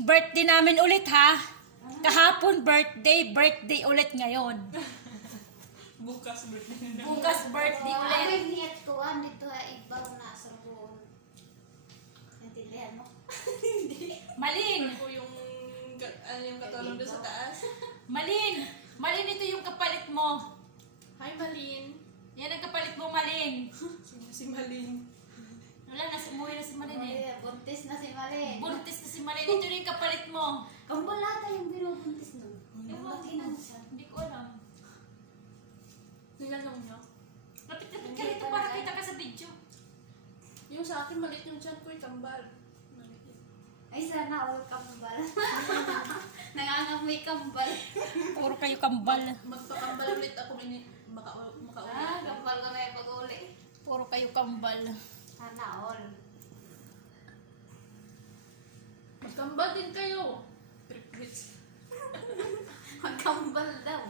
birthday namin ulit ha. Kahapon birthday ulit ngayon. Bukas birthday na. Bukas birthday ulit. Ay, niyat ko, dito ibaw na sa buon. Naintindihan mo? Malin. Ako yung katulong doon sa taas. Malin. Malin, ito yung kapalit mo. Hi, Malin. Yan ang kapalit mo, Malin. Sino si Malin? Wala, umuwi na si Malin eh. Buntis na si Mali. Buntis na si Malin. Ito rin yung kapalit mo. Kambalata yung binubuntis nun. Ewan Laki na ko. siya. Hindi ko alam. Nilalong niyo? Lapit-lapit ka rito para kita ka sa video. Yung sa akin, maliit yung chan ko, kambal. Maliit. Ay, sana all kambal. Nangangamoy kambal. Puro kayo kambal. Magpakambal ulit ako, makaulit. Kambal ko na yung pag-uli. Puro kayo kambal. Sana all. Magkambal din kayo. Trip-rich. Magkambal daw.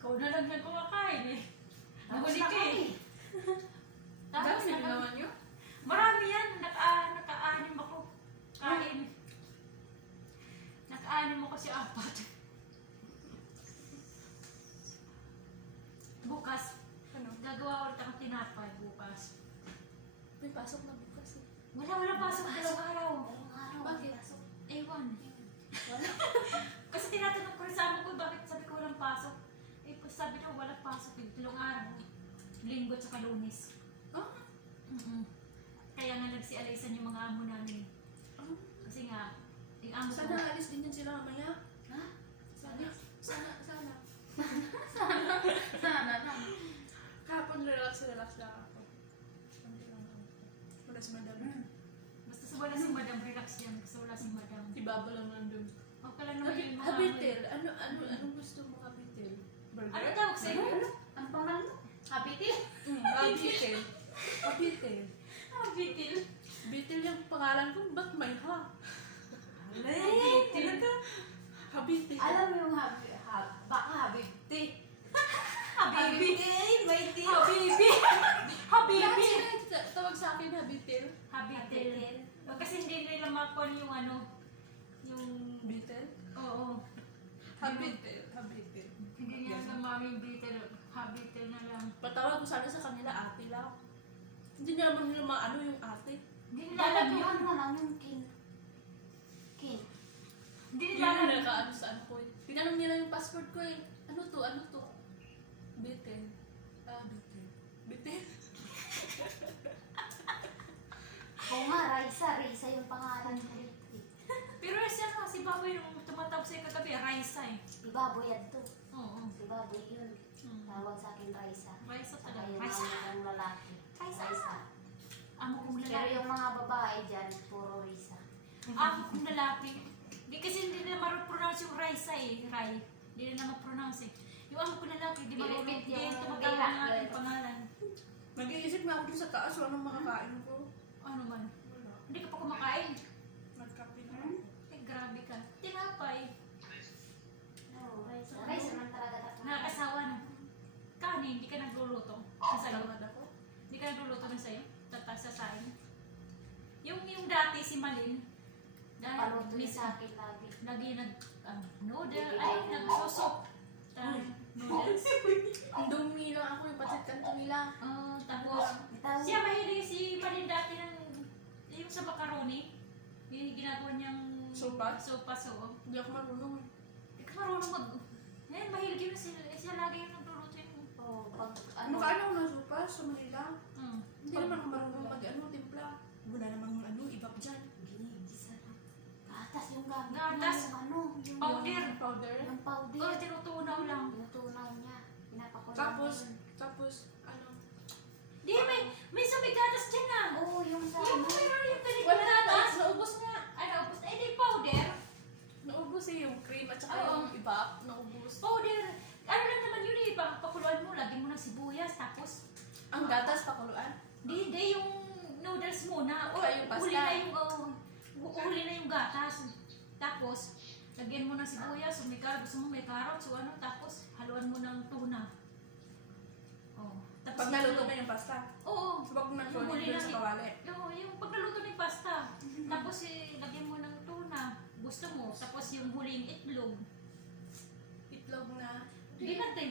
Ikaw na lang yan kumakain eh. Nahuli ka eh. Tapos Dami na naman yun. Marami yan. Naka-anim ako. Kain. Naka-anim ako kasi 4. Bukas. Ano? Gagawa ulit akong tinapay bukas. May pasok na bukas eh. Wala pasok dalawang araw. Dalawang araw. Bakit? Pasok. Ewan. Wala. Kasi tinatanong ko rin sa amo ko, bakit sabi ko walang pasok? Eh, sabi daw walang pasok. Dalawang araw. Linggo at saka Lunes. Ah? Kaya nga nagsialaysan yung mga amo namin. Ah? Kasi nga, yung amo ko. Sana alis din yan sila mamaya. Ha? Sana. Sana. Sana na. Kahapon relax lang ako. Wala si madam. Basta sa wala si madam, relax yan. Basta wala si madam. Ibaba lang nandun. Huwag ka lang naman yung mga Habitel. Anong gusto mo habitel? Burger? Ano tawag sa'yo? Ang pangalan mo? Habitil? Habitel. Habitel. Habitil. Habitel yung pangalan ko. Ba't may ha? Habitil. Habitel. Alam mo yung baka habibti. Habibi. May ti. Habibi. Habibi. Tawag sa akin habitel. Habitil. Kasi hindi nila makon yung ano, yung... Bitel? Oo. Habitel. Habitel. Hindi niya sa mami bitil. Habitil na lang. Patawag ko sana sa kanila ate lang. Hindi niya naman nila maano yung ate. Hindi nila alam yun. Ano na lang yung kin. Kin. Hindi Hindi nila na alam. nakaano sa ano ko eh. Tinanong nila yung passport ko eh. Ano to? Bitel. Bitel. Bitel? Oo nga, Raisa yung pangalan ko. Pero siya nga, si Baboy nung tumatawag sa'yo kagabi, Raisa eh. Si Baboy yan to. Oo. Si Baboy yun. Tawag sa akin Raisa. Raisa Saka talaga. yung Raisa. mga lalaki. Raisa. Raisa. Amo kong Pero lalaki. yung mga babae dyan, puro Raisa. Amo kong lalaki. Hindi kasi hindi nila ma-pronounce yung Raisa eh. Rai. Hindi nila ma-pronounce eh. Yung amo kong lalaki, di marunong Pilipit din yung tumatawag bila. ng aking pangalan. Nag-iisip nga ako dun sa taas. Anong makakain ko? Ano man? Wala. Hindi ka pa kumakain. Nagkape na ako. Eh, grabe ka. Tinapay. Oo, Raisa. Raisa man talaga dapat. Nakakasawa na. Kanin, hindi ka nagluluto. Ang sayo. Salad ako. Hindi ka nagluluto ng sayo. Tatasasain. Yung dati si Malin, Paluto niya sa akin lagi. lagi noodle, ay nagsusop. Noodles. Ang dumi lang ako yung pancit kanto nila. Tapos, Bitaw. siya mahilig si Malin dati ng, yung sa macaroni, yung ginagawa niyang Sopa? sopa so. Hindi ako marunong eh. Hindi ka marunong ngayon, mahilig yun siya lagi yung nagluluto yung, Oo, pag Ano ka ano na sopa sa Manila? mm. Hindi naman ako marunong mag-ano, timpla. Wala namang ano, iba pa dyan. sarap. Gatas yung gamit Gatas. niya, yung ano, yung Powder. Powder. yung powder. Oh, tinutunaw lang. Yung tunaw niya. Pinapakulo. Tapos, ano? Di, may sabigatas dyan na. Oo, yung sa Yung ano. mayroon yung galit Wala na na, gatas. naubos nga. Ay, naubos na. Eh, di powder. Naubos eh, yung cream at saka Oo. yung iba, naubos. Powder. Ano lang naman yun eh. Pakuluan mo, lagyan mo ng sibuyas. Tapos, Ang gatas, pakuluan. di, yung noodles muna. O, Ay, yung pasta. uli na yung, uli na yung gatas. Tapos, lagyan mo ng sibuyas. May carrot, gusto mo may carrots o ano. Tapos, haluan mo ng tuna. Oh. Tapos, Pag naluto na yung pasta. Oo. Pag Yung nagsulit huli doon na sa eh. kawali. Yung pag naluto na yung pasta, Tapos lagyan mo ng tuna. Gusto mo. Tapos yung huling itlog. Itlog na. Hindi natin.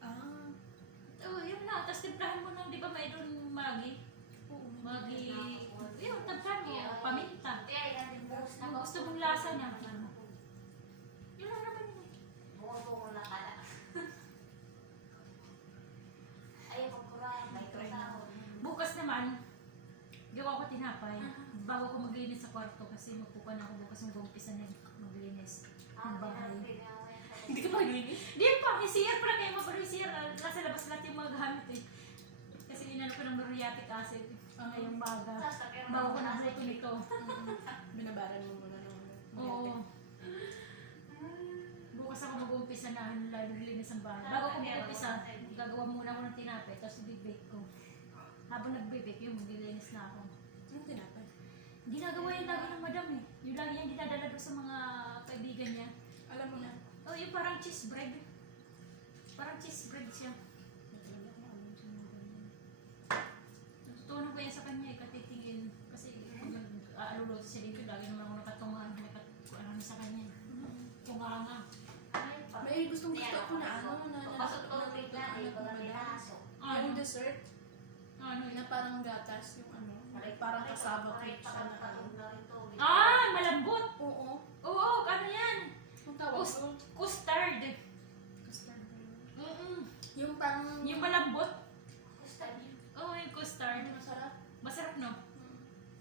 Ah. Oh, yun na. Tapos timplahan mo ng, di ba mayroon Maggi? Oo. Maggi. Yun, timplahan mo. Paminta. Kaya yan yung buhos na Yung gusto mong lasa niya. Yun lang naman yun. Bungo-bungo na pala. Ay, pagkurahan. May kasahon. Bukas naman, gawa ko tinapay. Bago ko maglinis sa kwarto kasi magpupan ako bukas ng umpisa na maglinis ng bahay. Hindi ka pa linis? Di pa, i-CR pa lang kayo mag-CR. Nasa labas lahat yung mga gamit eh. Kasi inano ko ng muriatic acid. Ngayong baga. Bago ko nagluto nito. Binabaran mo muna nung Oo. Bukas ako mag-uumpisa na naglinis ang bahay. Bago ko mag-uumpisa, gagawa muna ako ng tinapay, tapos i-bake ko. Habang nagbe-bake, yung maglilinis na ako. Anong tinapay? Ginagawa yung lagi ng madam eh. Yung lagi yung dinadala doon sa mga kaibigan niya. Alam mo na. Oh, yung parang cheese bread. Parang cheese bread siya. Natutunan ko yan sa kanya eh, katitingin. Kasi kung nag-aaluluto siya dito, lagi naman ako nakatungan. Ano sa kanya. Tunganga. May gustong gusto ako na ano na Pasok ko ng bigla, eh. Wala may naso. yung dessert Ano na parang gatas yung ano. Parang kasaba cake siya na ano. Ah, malambot. Oo. Oo, ano yan? Ang tawag ko? Custard. Custard. Yung parang Yung malambot. Custard. Oo, yung custard. masarap. Masarap, no?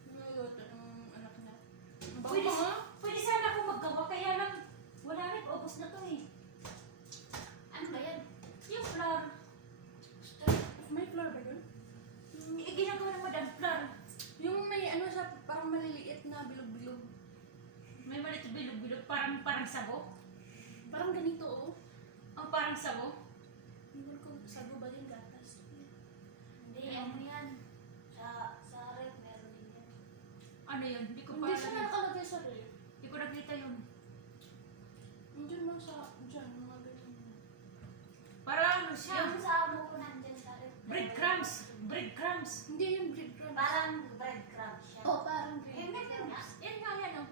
Niluluto ng anak niya. Pwede, pwede sana ako maggawa, kaya lang wala rin, ubos na to eh. Ano ba yan? Yung flour. May flour ba yun? Ginagawa ng madam, flour. Yung may ano siya, parang maliliit na bilog-bilog. May maliit bilog-bilog, parang sago. Parang ganito oh. Ang parang sago. Hindi ko sago ba yung gatas? Hindi, ano yan? Sa rep, meron din yan. Ano yun? Hindi ko pa Hindi siya alam. nakalagay sa ref. Hindi ko nakita yun. Hindi lang sa dyan, mga ganyan. Para ano siya? Yung sa amo ko nandyan sa rep. Breadcrumbs. Breadcrumbs. Hindi yung breadcrumbs. Parang breadcrumb siya. Oh, parang Yung ganyan nga. Yan nga, yan o.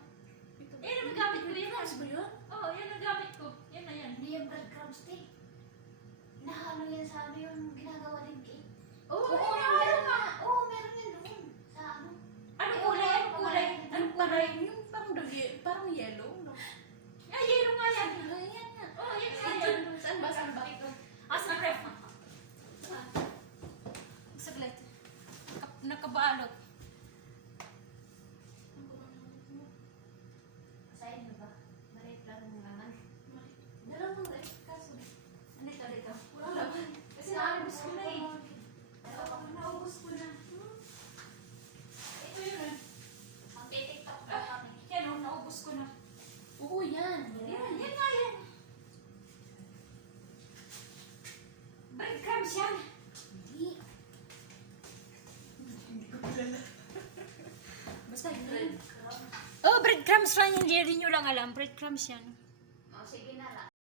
Ito. Yan ang nagamit ko yan. Breadcrumbs ba yun? Oo, yan ang gamit ko. Yan na yan. Hindi yung breadcrumbs cake. Nahalo yan sa ano yung ginagawa din cake. Oo, Oo, yan meron nga. Oo, meron yan doon. Sa ano? Anong kulay? Anong kulay? Anong kulay? Yung parang parang yellow. No? Ay, yellow nga yan. Yan nga. Oo, yan nga yan. Saan ba? Saan ba? Sa ref. Saglit. Nakabalot. Sa inyo ba? Maliit lang mo naman. Dalawang ref. Kaso. Ano ito dito? Wala naman. Kasi naubos ko na eh. Naubos ko na. Ito yun. Magtitiktok pa kami. Yan o, naubos ko na. Oo, yan. Yan, yan nga yan. Breadcrumbs yan. Hindi. Hindi ko kilala. Basta yun. Breadcrumbs. Oh, breadcrumbs lang. Hindi rin nyo lang alam. Breadcrumbs yan.